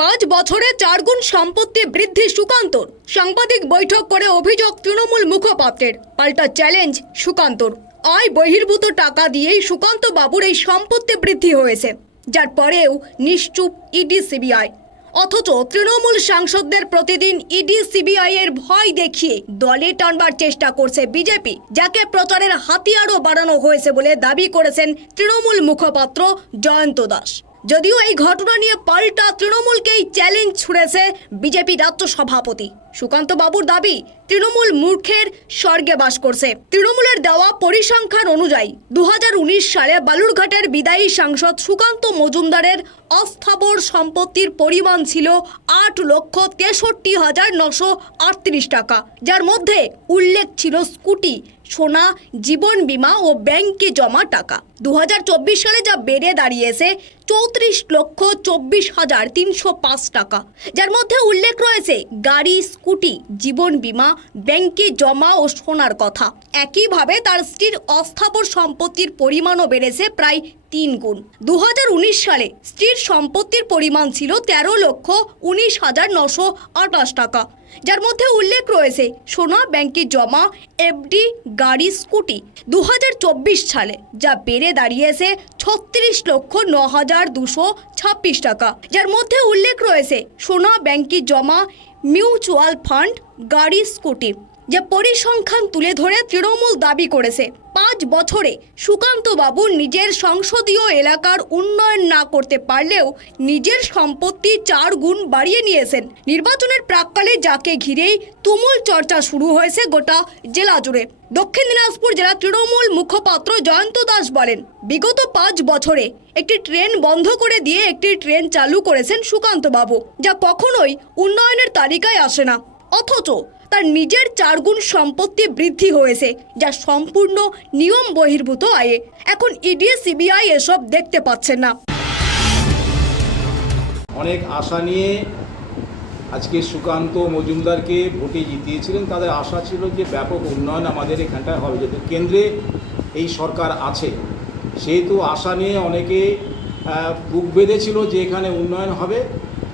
পাঁচ বছরে চারগুণ সম্পত্তি বৃদ্ধি সুকান্তর। সাংবাদিক বৈঠক করে অভিযোগ তৃণমূল মুখপাত্রের। পাল্টা চ্যালেঞ্জ সুকান্তর। আয় বহির্ভূত টাকা দিয়েই সুকান্ত বাবুর এই সম্পত্তি বৃদ্ধি হয়েছে। যার পরেও নিশ্চুপ ইডি সিবিআই। অথচ তৃণমূল সাংসদদের প্রতিদিন ইডি সিবিআই এর ভয় দেখিয়ে দলে টানবার চেষ্টা করছে বিজেপি, যাকে প্রচারের হাতিয়ারও বাড়ানো হয়েছে বলে দাবি করেছেন তৃণমূল মুখপাত্র জয়ন্ত দাস। যদিও এই ঘটনা নিয়ে পাল্টা তৃণমূলকেই চ্যালেঞ্জ ছুড়েছে বিজেপি রাজ্য সভাপতি। সুকান্ত বাবুর দাবি, তৃণমূল মূর্খের স্বর্গে বাস করছে। তৃণমূলের দেওয়া পরিসংখ্যান অনুযায়ী দু হাজার উনিশ সালে বালুরঘাটের বিদায়ী সাংসদ সুকান্ত মজুমদারের অস্থাবর সম্পত্তির পরিমাণ ছিল আট লক্ষ তেষট্টি হাজার নশো আটত্রিশ টাকা, যার মধ্যে উল্লেখ ছিল স্কুটি সোনা, জীবন বিমা ও ব্যাংকে জমা টাকা। দু হাজার চব্বিশ সালে যা বেড়ে দাঁড়িয়েছে, চৌত্রিশ লক্ষ চব্বিশ হাজার তিনশো পাঁচ টাকা। যার মধ্যে উল্লেখ রয়েছে গাড়ি, স্কুটি, জীবন বিমা, ব্যাংকে জমা ও সোনার কথা। একইভাবে তার স্ত্রীর অস্থাবর সম্পত্তির পরিমাণও বেড়েছে প্রায় তিন গুণ। দু হাজার উনিশ সালে স্ত্রীর সম্পত্তির পরিমাণ ছিল তেরো লক্ষ উনিশ হাজার নশো আটাশ টাকা। যার মধ্যে উল্লেখ রয়েছে সোনা ব্যাংকে জমা এফডি, গাড়ি, স্কুটি দু হাজার চব্বিশ সালে, যা বেড়ে দাঁড়িয়েছে ছত্রিশ লক্ষ ন হাজার দুশো ছাব্বিশ টাকা। যার মধ্যে উল্লেখ রয়েছে সোনা ব্যাংকে জমা মিউচুয়াল ফান্ড, গাড়ি, স্কুটি। যা পরিসংখ্যান তুলে ধরে তৃণমূল দাবি করেছে। পাঁচ বছরে সুকান্ত বাবু নিজের সংসদীয় এলাকার উন্নয়ন না করতে পারলেও নিজের সম্পত্তি চার গুণ বাড়িয়ে নিয়েছেন। নির্বাচনের প্রাককালে যাকে ঘিরেই তুমুল চর্চা শুরু হয়েছে গোটা জেলা জুড়ে। দক্ষিণ দিনাজপুর জেলা তৃণমূল মুখপাত্র জয়ন্ত দাস বলেন, বিগত পাঁচ বছরে একটি ট্রেন বন্ধ করে দিয়ে একটি ট্রেন চালু করেছেন সুকান্ত বাবু, যা কখনোই উন্নয়নের তালিকায় আসে না। অথচ তার নিজের চারগুণ সম্পত্তি বৃদ্ধি হয়েছে, যা সম্পূর্ণ নিয়ম বহির্ভূত আয়ে। এখন ইডি সিবিআই এসব দেখতে পাচ্ছেন না। অনেক আশা নিয়ে আজকে সুকান্ত মজুমদারকে ভোটে জিতিয়েছিলেন। তাদের আশা ছিল যে ব্যাপক উন্নয়ন আমাদের এখানটায় হবে। যেহেতু কেন্দ্রে এই সরকার আছে, সেহেতু আশা নিয়ে অনেকে বুক বেঁধেছিল যে এখানে উন্নয়ন হবে।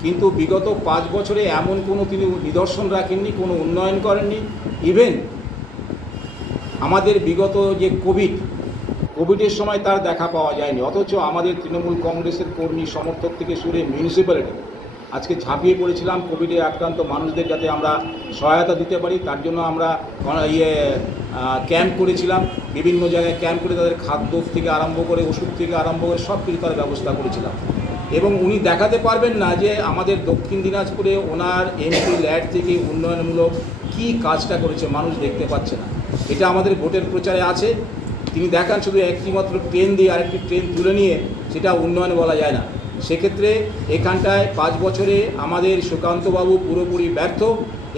কিন্তু বিগত পাঁচ বছরে এমন কোনো তিনি নিদর্শন রাখেননি, কোনো উন্নয়ন করেননি। ইভেন আমাদের বিগত যে কোভিড কোভিডের সময় তার দেখা পাওয়া যায়নি। অথচ আমাদের তৃণমূল কংগ্রেসের কর্মী, সমর্থক থেকে শুরু মিউনিসিপ্যালিটি আজকে ঝাঁপিয়ে পড়েছিলাম কোভিডে আক্রান্ত মানুষদের যাতে আমরা সহায়তা দিতে পারি। তার জন্য আমরা ইয়ে ক্যাম্প করেছিলাম। বিভিন্ন জায়গায় ক্যাম্প করে তাদের খাদ্য থেকে আরম্ভ করে, ওষুধ থেকে আরম্ভ করে সব কিছু তার ব্যবস্থা করেছিলাম। এবং উনি দেখাতে পারবেন না যে আমাদের দক্ষিণ দিনাজপুরে ওনার এমপি ল্যাড থেকে উন্নয়নমূলক কী কাজটা করেছে, মানুষ দেখতে পাচ্ছে না। এটা আমাদের ভোটের প্রচারে আছে। তিনি দেখান শুধু একটি মাত্র ট্রেন দিয়ে আরেকটি ট্রেন তুলে নিয়ে, সেটা উন্নয়ন বলা যায় না। সেক্ষেত্রে এখানটায় পাঁচ বছরে আমাদের সুকান্তবাবু পুরোপুরি ব্যর্থ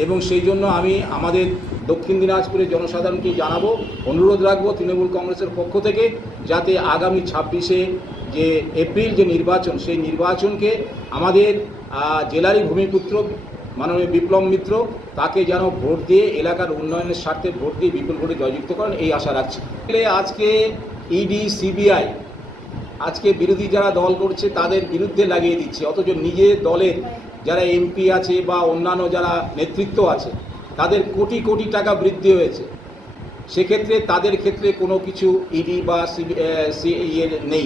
এবং সেই জন্য আমি আমাদের দক্ষিণ দিনাজপুরের জনসাধারণকে জানাব, অনুরোধ রাখব তৃণমূল কংগ্রেসের পক্ষ থেকে, যাতে আগামী ছাব্বিশে যে এপ্রিল যে নির্বাচন, সেই নির্বাচনকে আমাদের জেলারই ভূমিপুত্র, মাননীয় বিপ্লব মিত্র, তাকে যেন ভোট দিয়ে এলাকার উন্নয়নের স্বার্থে ভোট দিয়ে বিপুল ভোটে জয়যুক্ত করেন, এই আশা রাখছি। আজকে ইডি, সিবিআই, আজকে বিরোধী যারা দল করছে, তাদের বিরুদ্ধে লাগিয়ে দিচ্ছে, অথচ নিজের দলের যারা এমপি আছে বা অন্যান্য যারা নেতৃত্ব আছে, তাদের কোটি কোটি টাকা বৃদ্ধি হয়েছে। সেক্ষেত্রে তাদের ক্ষেত্রে কোনো কিছু ইডি বা সিবি ইয়ে নেই।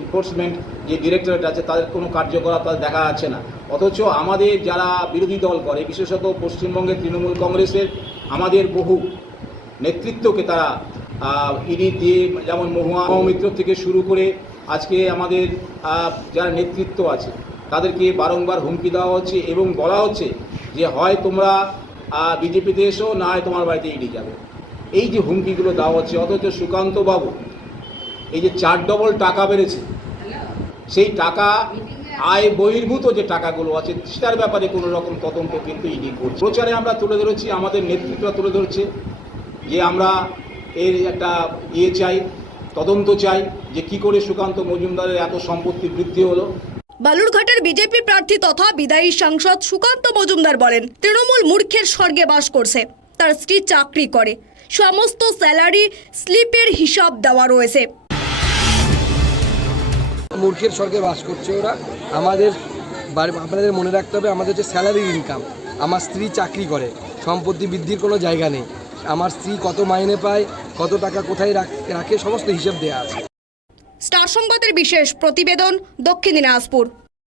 ইনফোর্সমেন্ট যে ডিরেক্টরেট আছে, তাদের কোনো কার্যকলাপ তাদের দেখা যাচ্ছে না। অথচ আমাদের যারা বিরোধী দল করে, বিশেষত পশ্চিমবঙ্গের তৃণমূল কংগ্রেসের, আমাদের বহু নেতৃত্বকে তারা ইডি দিয়ে, যেমন মহুয়া মিত্র থেকে শুরু করে আজকে আমাদের যারা নেতৃত্ব আছে, তাদেরকে বারংবার হুমকি দেওয়া হচ্ছে এবং বলা হচ্ছে যে, হয় তোমরা বিজেপিতে এসো, না হয় তোমার বাড়িতে ইডি যাবে। এই যে হুমকিগুলো দেওয়া হচ্ছে, অথচ সুকান্ত বাবু এই যে চার ডবল টাকা বেড়েছে, সেই টাকা আয় বহির্ভূত যে টাকাগুলো আছে, সেটার ব্যাপারে কোনো রকম তদন্ত কিন্তু ইডি করছে। প্রচারে আমরা তুলে ধরেছি, আমাদের নেতৃত্ব তুলে ধরছে যে আমরা এর একটা ইয়ে চাই, তদন্ত চাই যে কি করে সুকান্ত মজুমদারের এত সম্পত্তি বৃদ্ধি হলো। বালুরঘাটের বিজেপি প্রার্থী তথা বিদায়ী সাংসদ সুকান্ত মজুমদার বলেন, তৃণমূল মূর্খের স্বর্গে বাস করছে, তার স্ত্রী চাকরি করে। সমস্ত স্যালারি স্লিপের হিসাব দেওয়া রয়েছে। মূর্খের স্বর্গে বাস করছে ওরা। আমাদের আপনাদের মনে রাখতে হবে আমাদের হচ্ছে স্যালারির ইনকাম আমার স্ত্রী চাকরি করে সম্পত্তি বৃদ্ধির কোনো জায়গা নেই। আমার স্ত্রী কত মাইনে পায় কত টাকা কোথায় রাখ- রাখে সমস্ত হিসাব দেওয়া আছে। স্টার সংবাদের বিশেষ প্রতিবেদন দক্ষিণ দিনাজপুর।